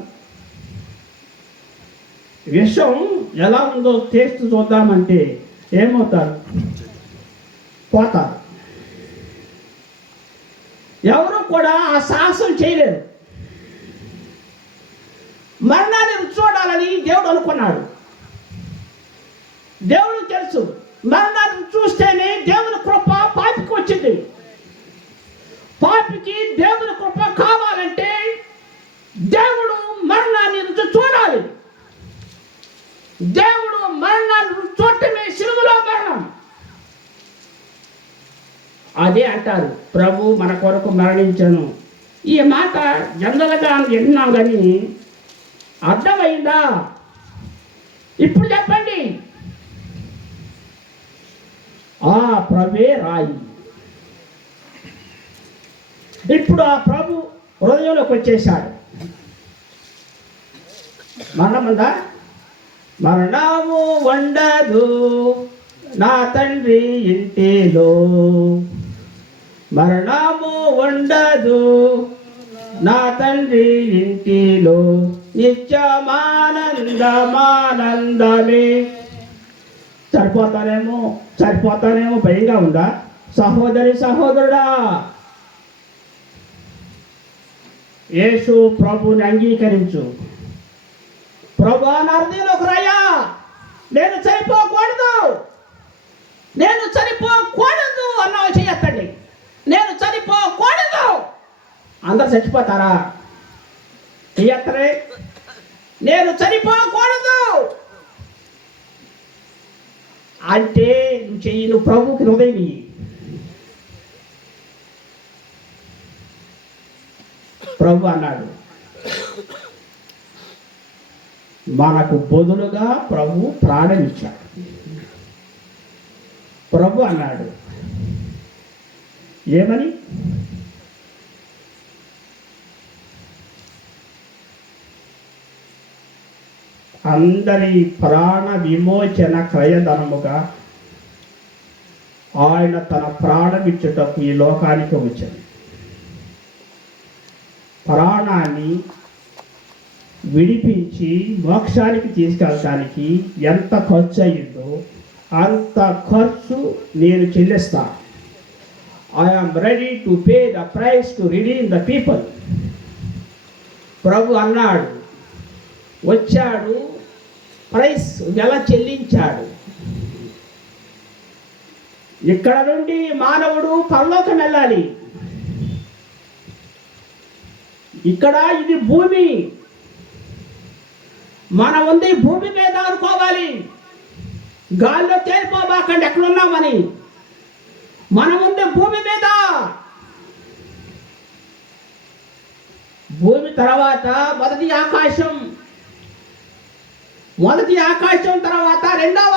విషం ఎలా ఉందో టేస్ట్ చూద్దామంటే ఏమవుతారు? పోతారు. ఎవరు కూడా ఆ సాహసం చేయలేరు. మరణాన్ని రుచి చూడాలని దేవుడు అనుకున్నాడు. దేవుడు తెలుసు మరణాన్ని చూస్తేనే దేవుని కృప పాపికి వచ్చింది. పాపికి దేవుని కృప కావాలంటే దేవుడు మరణాన్ని రుచి చూడాలి. దేవుడు మరణాన్ని రుచి చూడటమే సిలువలో మరణం. అదే అంటారు, ప్రభు మన కొరకు మరణించను. ఈ మాట జనరల్గా విన్నాం కానీ అర్థమైందా? ఇప్పుడు చెప్పండి. ఆ ప్రభువే రాయి. ఇప్పుడు ఆ ప్రభు హృదయంలోకి వచ్చేసాడు. మరణం ఉందా? మరణము ఉండదు నా తండ్రి ఇంటిలో, మరణము ఉండదు నా తండ్రి ఇంటిలో, నిత్యమానందమానందమే. సరిపోతానేమో భయంగా ఉందా? సహోదరి సహోదరుడా, యేసు ప్రభుని అంగీకరించు. ప్రభు నా హృదయంలోకి రాయా, నేను చనిపోకూడదు అన్నావు చెయ్యత్తండి. నేను చనిపోకూడదు. అందరు చచ్చిపోతారా? చెయ్యత్తరే. నేను చనిపోకూడదు అంటే నువ్వు ప్రభుకి హృదయం ఇయ్యి. ప్రభు అన్నాడు, మనకు బదులుగా ప్రభు ప్రాణం ఇచ్చాడు. ప్రభు అన్నాడు ఏమని? అందరి ప్రాణ విమోచన క్రయధనముగా ఆయన తన ప్రాణం ఇచ్చుటకు ఈ లోకానికి వచ్చాడు. ప్రాణాన్ని విడిపించి మోక్షానికి తీసుకెళ్ళడానికి ఎంత ఖర్చు అయ్యిందో అంత ఖర్చు నేను చెల్లిస్తాను. I'm ready to pay the price to redeem the people. ప్రభు అన్నాడు, వచ్చాడు, ప్రైస్ ఎలా చెల్లించాడు. ఇక్కడ నుండి మానవుడు పరలోకం వెళ్ళాలి. ఇక్కడ ఇది భూమి, మనం ఉంది భూమి మీద అనుకోవాలి. గాల్లో తేలిపోబాకండి ఎక్కడున్నామని. మనం ఉంది భూమి మీద. భూమి తర్వాత మొదటి ఆకాశం తర్వాత రెండవ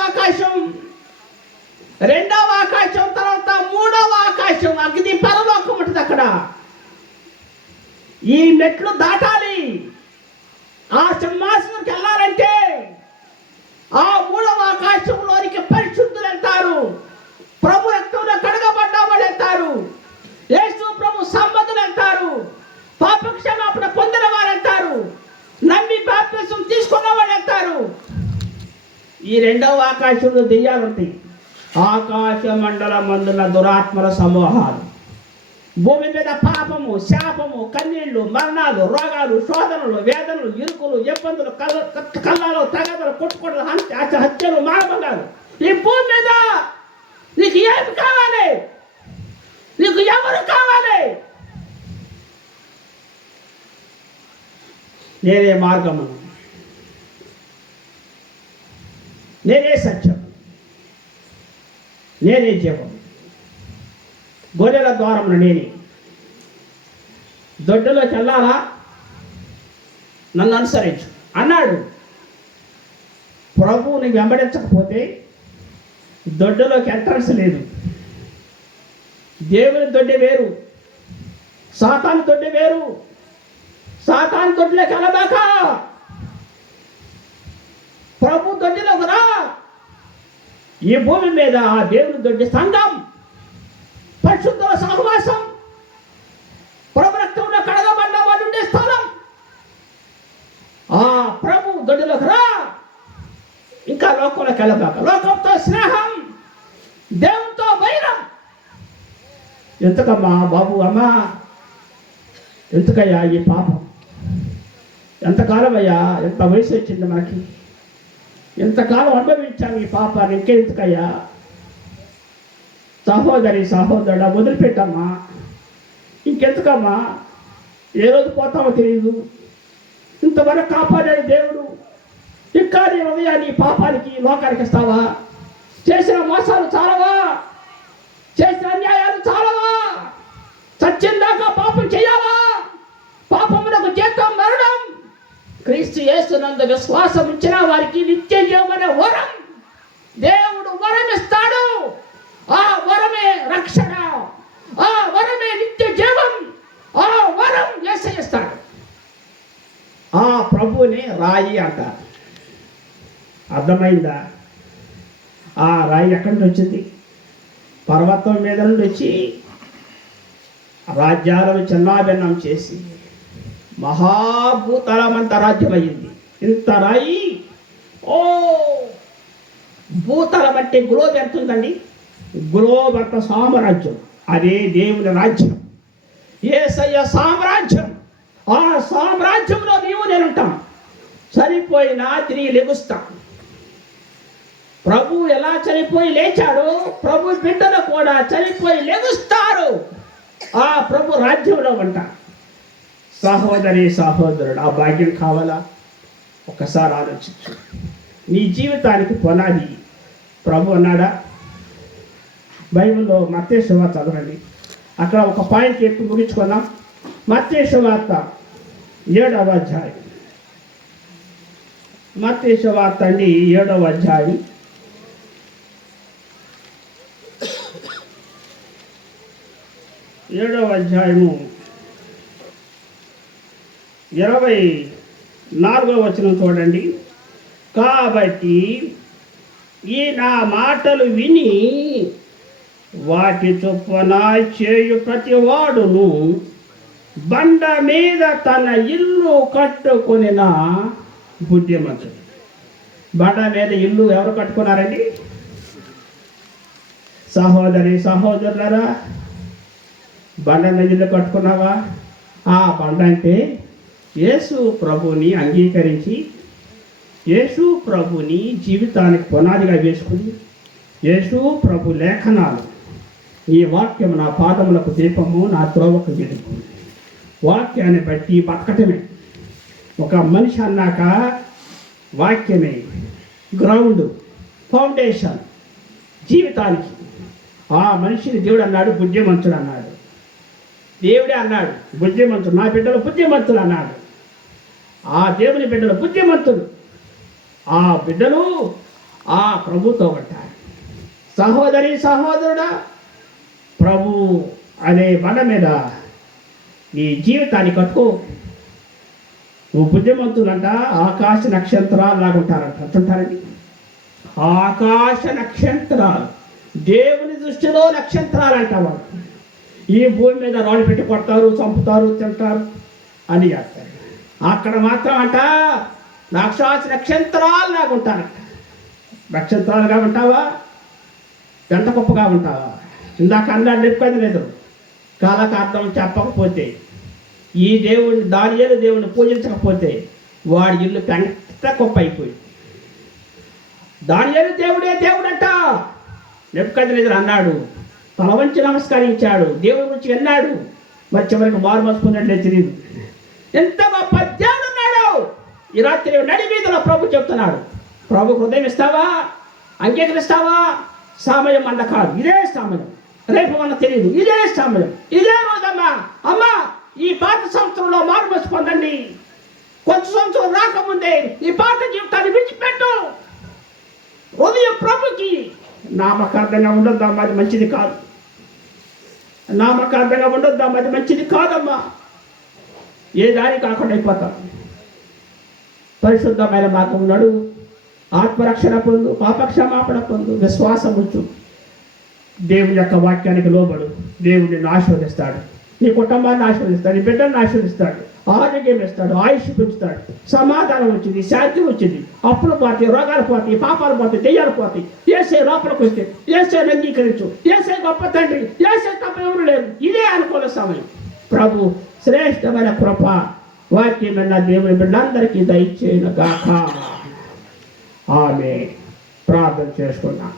ఆకాశం తర్వాత మూడవ ఆకాశం. అగ్ని పరలోకం ఉంటుంది అక్కడ. ఈ మెట్లు దాటాలి. ఆ సింహాసనంకి వెళ్ళాలంటే ఆ మూడవ ఆకాశంలోనికి పరిశుద్ధులు వెళ్తారు. ప్రభు రక్తంలో కడగబడ్డ వాళ్ళు వెళ్తారు. యేసు ప్రభు సంబంధులు వెళ్తారు. పాప క్షమాపణ పొందిన వారు వెళ్తారు. నమ్మి బాప్తిసం తీసుకున్న వాళ్ళు వెళ్తారు. ఈ రెండవ ఆకాశంలో దెయ్యాలు ఉంటాయి. ఆకాశ మండలం మందుల దురాత్మల సమూహాలు. భూమి మీద పాపము, శాపము, కన్నీళ్లు, మరణాలు, రోగాలు, శోధనలు, వేదనలు, ఇరుకులు, ఇబ్బందులు, కళ్ళాలు, తగదలు, కొట్టుకోవడాలు, హత్యలు, మానభంగాలు. ఈ భూమి మీద నీకు ఏమి కావాలి? నీకు ఎవరు కావాలి? నేనే మార్గము, నేనే సత్యం, నేనే జీవం. గొర్రెల ద్వారమున నేనే. దొడ్డులోకి వెళ్ళాలా? నన్ను అనుసరించు అన్నాడు. ప్రభువుని వెంబడించకపోతే దొడ్డులోకి ఎంట్రన్స్ లేదు. దేవుని దొడ్డి వేరు, సాతాను తొట్టి వేరు. సాతాను తొట్టిలోకి వెళ్ళబాక, ప్రభు దొడ్డిలోకి రా. ఈ భూమి మీద ఆ దేవుని దొడ్డి సంఘం, పరిశుద్ధుల సహవాసం, ప్రభు రక్తంలో కడగబడ్డ వాడు ఉండే స్థలం. ఆ ప్రభు దొడ్డిలోకి రా. ఇంకా లోకంలోకి వెళ్ళబాక. లోకంతో స్నేహం, దేవునితో వైరం. ఎంతకమ్మా బాబు, అమ్మా, ఎందుకయ్యా ఈ పాపం? ఎంతకాలం అయ్యా? ఎంత వయసు వచ్చింది మనకి? ఎంతకాలం అనుభవించాము ఈ పాపాన్ని, ఇంకెందుకయ్యా? సహోదరి సహోదరుడా, వదిలిపెట్టమ్మా. ఇంకెందుకమ్మా? ఏ రోజు పోతామో తెలియదు. ఇంతవరకు కాపాడాడు దేవుడు. ఇంకా నీ హృదయాన్ని పాపానికి, లోకానికి ఇస్తావా? చేసిన మోసాలు చాలవా? చేసిన అన్యాయాలు చాలవా? సత్యందాకా పాపం చేయాలా? పాపమునకు జీతం మరణం. క్రీస్తు యేసునందు విశ్వాసం ఉంచిన వారికి నిత్య జీవమనే వరం దేవుడు వరం ఇస్తాడు. ఆ వరమే రక్షణ, ఆ వరమే నిత్య జీవం, ఆ వరం యేసయ్య ఇస్తాడు. ఆ ప్రభువుని రాయి అంటారు. అర్థమైందా? ఆ రాయి ఎక్కడి నుంచి వచ్చింది? పర్వతం మీద నుండి వచ్చి రాజ్యాలను చిన్నాభిన్నం చేసి మహాభూతలమంత రాజ్యం అయ్యింది. ఇంత రాయి, ఓ భూతలం అంటే గ్లోబ్ ఎంత ఉందండి? గ్లోబ్ అంత సామ్రాజ్యం. అదే దేవుని రాజ్యం, యేసయ్య సామ్రాజ్యం. ఆ సామ్రాజ్యంలో నీవు నేనుంటాం. చనిపోయినా తిరిగి లెగుస్తాం. ప్రభు ఎలా చనిపోయి లేచాడో, ప్రభు బిడ్డలు కూడా చనిపోయి లెగుస్తారు. ఆ ప్రభు రాజ్యంలో ఉంటా. సహోదరి సహోదరుడు, ఆ భాగ్యం కావాలా? ఒకసారి ఆలోచించు. నీ జీవితానికి పునాది ప్రభు అన్నాడా? బైబిల్లో మత్తయి సువార్త చదవండి. అక్కడ ఒక పాయింట్ చెప్పి ముగించుకున్నాం. మత్తయి సువార్త 7వ అధ్యాయం. మత్తయి సువార్త అండి 7వ అధ్యాయం. 7వ అధ్యాయము 24వ వచనం చూడండి. కాబట్టి ఈ నా మాటలు విని వాటి చొప్పున చేయు ప్రతివాడును బండ మీద తన ఇల్లు కట్టుకొనిన బుద్ధిమంతుడు. బండ మీద ఇల్లు ఎవరు కట్టుకున్నారండి? సహోదరి సహోదరులారా, బండ మీద ఇల్లు కట్టుకున్నావా? ఆ బండ అంటే యేసు ప్రభుని అంగీకరించి, యేసు ప్రభుని జీవితానికి పునాదిగా వేసుకుని, యేసు ప్రభు లేఖనాలు, ఈ వాక్యం నా పాదములకు దీపము, నా త్రోవకు వెలుగు. వాక్యాన్ని బట్టి బతకటమే. ఒక మనిషి అన్నాక వాక్యమే గ్రౌండ్, ఫౌండేషన్ జీవితానికి. ఆ మనిషిని దేవుడు అన్నాడు బుద్ధిమంతుడు అన్నాడు. దేవుడే అన్నాడు బుద్ధిమంతుడు, నా బిడ్డలు బుద్ధిమంతులు అన్నాడు. ఆ దేవుని బిడ్డలు బుద్ధిమంతులు. ఆ బిడ్డలు ఆ ప్రభుతో ఉంటారు. సహోదరి సహోదరుడా, ప్రభు అనే బండ మీద నీ జీవితాన్ని కట్టుకో. నువ్వు బుద్ధిమంతులంట ఆకాశ నక్షత్రాలు లాగుంటారంట. అంటుంటారండి, ఆకాశ నక్షత్రాలు దేవుని దృష్టిలో నక్షత్రాలు అంటారు. ఈ భూమి మీద రాళ్ళు పెట్టి కొడతారు, చంపుతారు, తింటారు అని చేస్తారు. అక్కడ మాత్రం అంట ఆకాశ నక్షత్రాలు లాగుంటారంట. నక్షత్రాలుగా ఉంటావా? గంట కుప్పగా ఉంటావా? ఇందాక అన్నాడు చెప్పేది లేదు. కాలకార్థం చెప్పకపోతే, ఈ దేవుడిని దానియేలు దేవుడిని పూజించకపోతే వాడి ఇల్లు పెంట కుప్ప అయిపోయింది. దానియేలు దేవుడే దేవుడంట. నెబుకద్నెజరు అన్నాడు, తల వంచి నమస్కరించాడు, దేవుడి గురించి విన్నాడు. మరి చివరికి మారు మోసుకున్నట్లే తెలియదు. ఎంత గొప్ప దేవుడు ఉన్నాడు. ఈ రాత్రి నడి వీధిలో ప్రభు చెప్తున్నాడు, ప్రభు హృదయం ఇస్తావా? అంగీకరిస్తావా? సమయం అన్న కాదు, ఇదే సమయం. రేపు అన్న తెలియదు, ఇదే సమయం, ఇదే రోజమ్మా. అమ్మా, ఈ పాత సంవత్సరంలో మారు మోసి పొందండి. కొత్త సంవత్సరం రాకముందే ఈ పాత జీవితాన్ని విడిచిపెట్టు. ఉదయం ప్రభుకి నామకార్థంగా ఉండొద్దాం, అది మంచిది కాదు. నామకార్థంగా ఉండొద్దాం, అది మంచిది కాదమ్మా. ఏ దారి కాకుండా అయిపోతాం. పరిశుద్ధమైన మార్గం నడువు, ఆత్మరక్షణ పొందు, పాపక్షమాపణ పొందు, విశ్వాసం ఉంచు, దేవుని యొక్క వాక్యానికి లోబడు. దేవుడు నిన్ను ఆశీర్వదిస్తాడు, నీ కుటుంబాన్ని ఆశీర్వదిస్తాడు, నీ బిడ్డలను ఆశీర్వదిస్తాడు, ఆరోగ్యం ఇస్తాడు, ఆయుష్ పెంచుతాడు, సమాధానం వచ్చింది, శాంతి వచ్చింది, అప్పులు పోతాయి, రోగాలు పోతాయి, పాపాలు పోతాయి, దెయ్యాలు పోతాయి. ఏసే లోపలికి వస్తే ఏసైని అంగీకరించు. ఏసే గొప్ప తండ్రి, ఏసే తప్ప ఎవరు లేరు. ఇదే అనుకూల సమయం. ప్రభు శ్రేష్టమైన కృప వాక్యం దేవుని బిడ్డలందరికీ దయచేయును గాక. ఆమె ప్రార్థన చేసుకున్నాం.